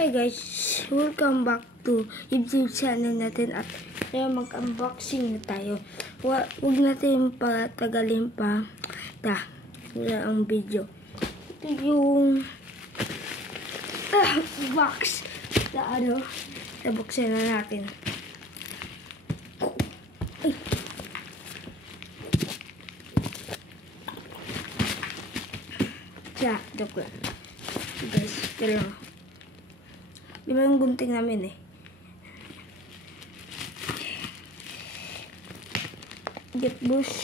Hi guys, welcome back to YouTube channel natin at ngayon mag-unboxing na tayo. Huwag natin patagalin pa. Wala ang video. Ito yung box na nabuksan na natin. Ay. Joke lang. Guys, ito lang. Diba yung gunting namin Get bush.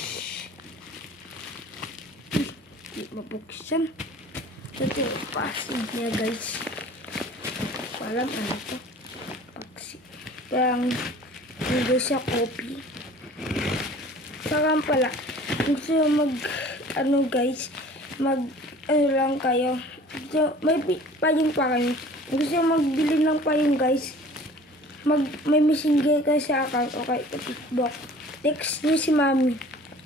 Hindi mabuksan. Ito yung pasin niya guys. Parang ano ito? Paksi. Parang hindi siya copy. Saka pala, gusto yung guys, lang kayo. So, may payong pa kayo. Gusto yung magbili ng payong guys. May messenger kayo sa account. Okay, Facebook. Text nyo si Mami.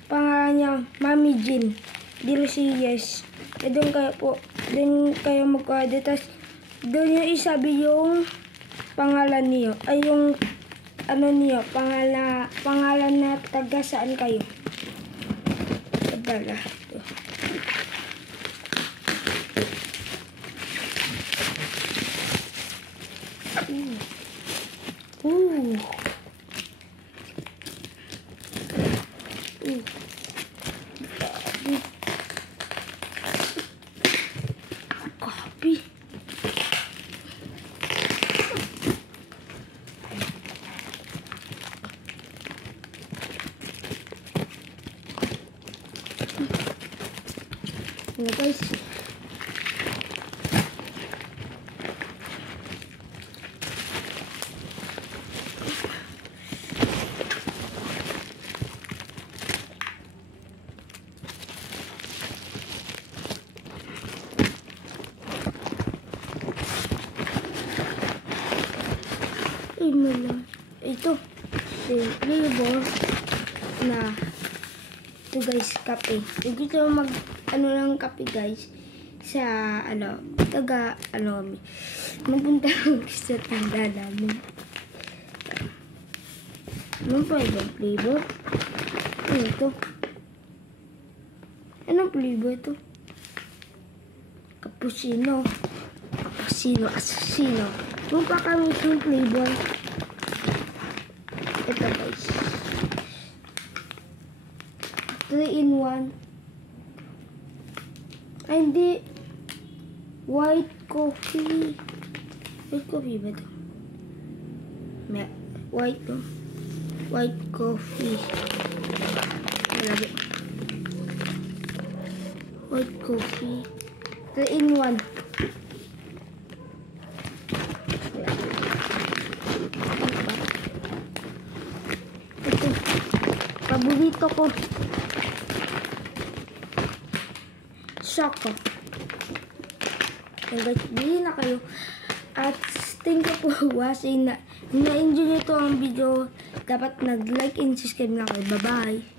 Pangalan niya, Mami Jean. Dilo si Yes. Doon kayo po. Doon kayo mag-order. Tapos, doon nyo isabi yung pangalan niyo. Ay, yung niyo. Pangalan na taga saan kayo. Padala. Copy. Guys. Ito si flavor na ito guys, kape. Ito ng kape guys sa mapunta sa tanda namin. Ano pa yung flavor? Ito. Anong flavor ito? Cappuccino. Assassino. Ano pa kami yung flavor? Ito guys. 3-in-1. Ay, hindi. White coffee. White coffee ba ito? White coffee. Malagi. White coffee. 3-in-1. Paborito ko. Choco. Guys, bili na kayo. At thank you for watching. Na-enjoy nyo ito ang video. Dapat nag-like and subscribe na kayo. Bye-bye.